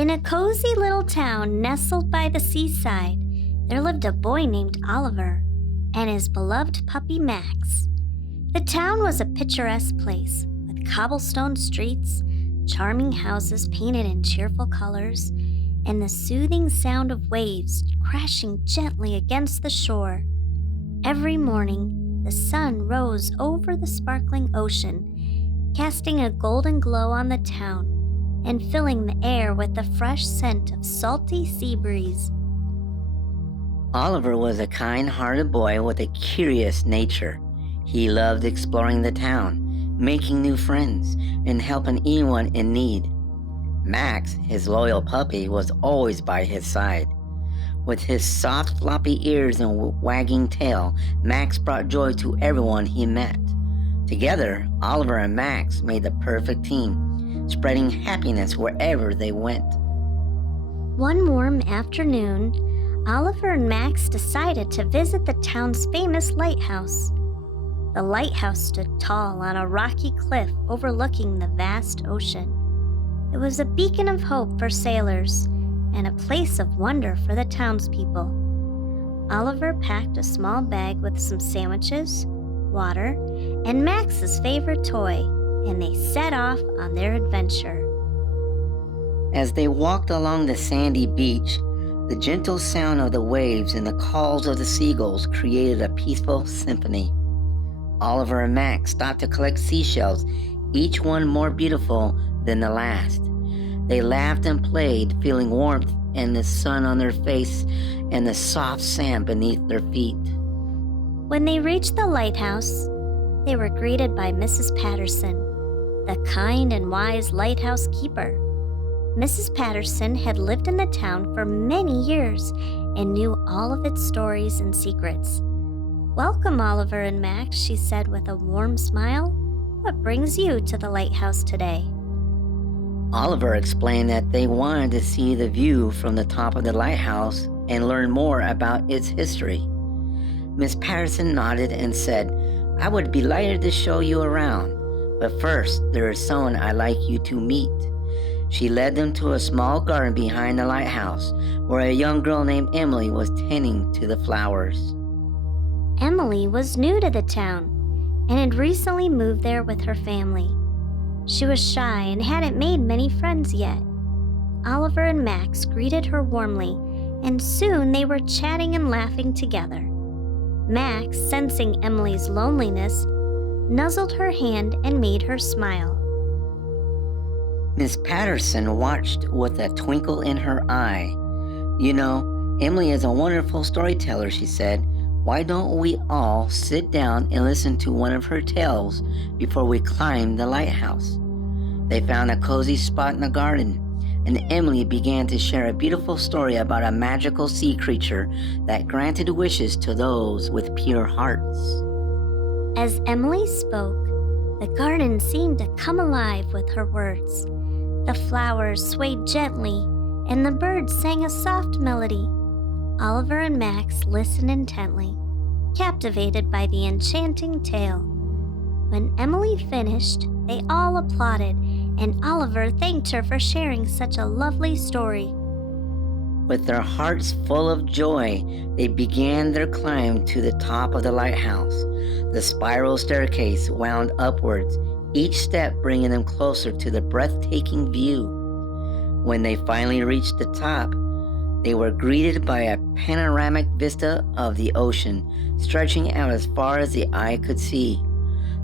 In a cozy little town nestled by the seaside, there lived a boy named Oliver and his beloved puppy Max. The town was a picturesque place with cobblestone streets, charming houses painted in cheerful colors, and the soothing sound of waves crashing gently against the shore. Every morning, the sun rose over the sparkling ocean, casting a golden glow on the town and filling the air with the fresh scent of salty sea breeze. Oliver was a kind-hearted boy with a curious nature. He loved exploring the town, making new friends, and helping anyone in need. Max, his loyal puppy, was always by his side. With his soft, floppy ears and wagging tail, Max brought joy to everyone he met. Together, Oliver and Max made the perfect team, spreading happiness wherever they went. One warm afternoon, Oliver and Max decided to visit the town's famous lighthouse. The lighthouse stood tall on a rocky cliff overlooking the vast ocean. It was a beacon of hope for sailors and a place of wonder for the townspeople. Oliver packed a small bag with some sandwiches, water, and Max's favorite toy, and they set off on their adventure. As they walked along the sandy beach, the gentle sound of the waves and the calls of the seagulls created a peaceful symphony. Oliver and Max stopped to collect seashells, each one more beautiful than the last. They laughed and played, feeling warmth and the sun on their face and the soft sand beneath their feet. When they reached the lighthouse, they were greeted by Mrs. Patterson, the kind and wise lighthouse keeper. Mrs. Patterson had lived in the town for many years and knew all of its stories and secrets. "Welcome, Oliver and Max," she said with a warm smile. "What brings you to the lighthouse today?" Oliver explained that they wanted to see the view from the top of the lighthouse and learn more about its history. Miss Patterson nodded and said, "I would be delighted to show you around, but first there is someone I'd like you to meet." She led them to a small garden behind the lighthouse, where a young girl named Emily was tending to the flowers. Emily was new to the town and had recently moved there with her family. She was shy and hadn't made many friends yet. Oliver and Max greeted her warmly, and soon they were chatting and laughing together. Max, sensing Emily's loneliness, nuzzled her hand and made her smile. Miss Patterson watched with a twinkle in her eye. "You know, Emily is a wonderful storyteller," she said. "Why don't we all sit down and listen to one of her tales before we climb the lighthouse?" They found a cozy spot in the garden, and Emily began to share a beautiful story about a magical sea creature that granted wishes to those with pure hearts. As Emily spoke, the garden seemed to come alive with her words. The flowers swayed gently, and the birds sang a soft melody. Oliver and Max listened intently, captivated by the enchanting tale. When Emily finished, they all applauded, and Oliver thanked her for sharing such a lovely story. With their hearts full of joy, they began their climb to the top of the lighthouse. The spiral staircase wound upwards, each step bringing them closer to the breathtaking view. When they finally reached the top, they were greeted by a panoramic vista of the ocean, stretching out as far as the eye could see.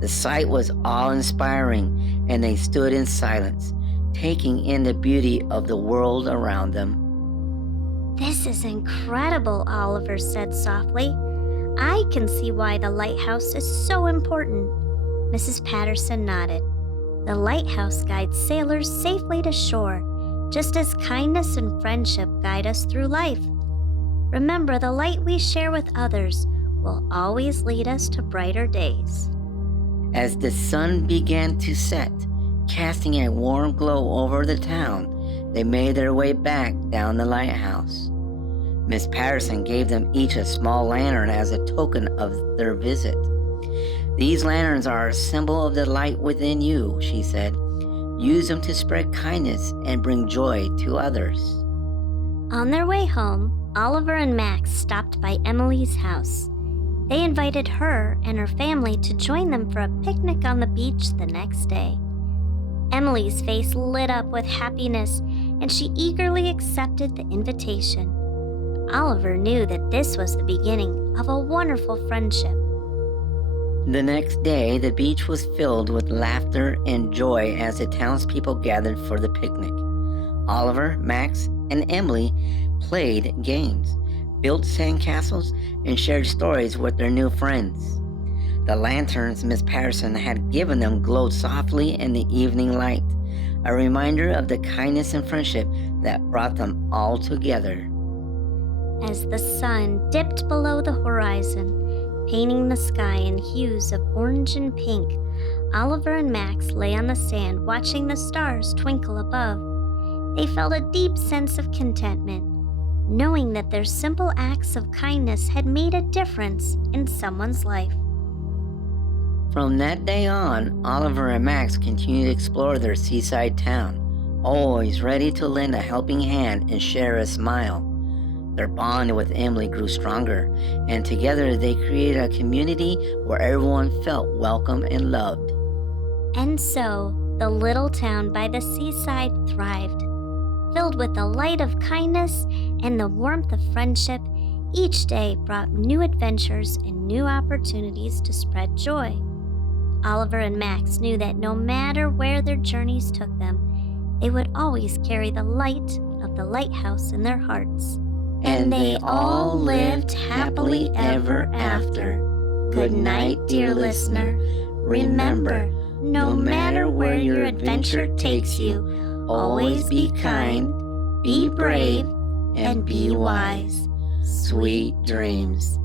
The sight was awe-inspiring, and they stood in silence, taking in the beauty of the world around them. "This is incredible," Oliver said softly. "I can see why the lighthouse is so important." Mrs. Patterson nodded. "The lighthouse guides sailors safely to shore, just as kindness and friendship guide us through life. Remember, the light we share with others will always lead us to brighter days." As the sun began to set, casting a warm glow over the town, they made their way back down the lighthouse. Miss Patterson gave them each a small lantern as a token of their visit. "These lanterns are a symbol of the light within you," she said. use them to spread kindness and bring joy to others. On their way home, Oliver and Max stopped by Emily's house. They invited her and her family to join them for a picnic on the beach the next day. Emily's face lit up with happiness, and she eagerly accepted the invitation. Oliver knew that this was the beginning of a wonderful friendship. The next day, the beach was filled with laughter and joy as the townspeople gathered for the picnic. Oliver, Max, and Emily played games, built sandcastles, and shared stories with their new friends. The lanterns Miss Patterson had given them glowed softly in the evening light, a reminder of the kindness and friendship that brought them all together. As the sun dipped below the horizon, painting the sky in hues of orange and pink, Oliver and Max lay on the sand watching the stars twinkle above. They felt a deep sense of contentment, knowing that their simple acts of kindness had made a difference in someone's life. From that day on, Oliver and Max continued to explore their seaside town, always ready to lend a helping hand and share a smile. Their bond with Emily grew stronger, and together they created a community where everyone felt welcome and loved. And so, the little town by the seaside thrived. Filled with the light of kindness and the warmth of friendship, each day brought new adventures and new opportunities to spread joy. Oliver and Max knew that no matter where their journeys took them, they would always carry the light of the lighthouse in their hearts. And they all lived happily ever after. Good night, dear listener. Remember, no matter where your adventure takes you, always be kind, be brave, and be wise. Sweet dreams.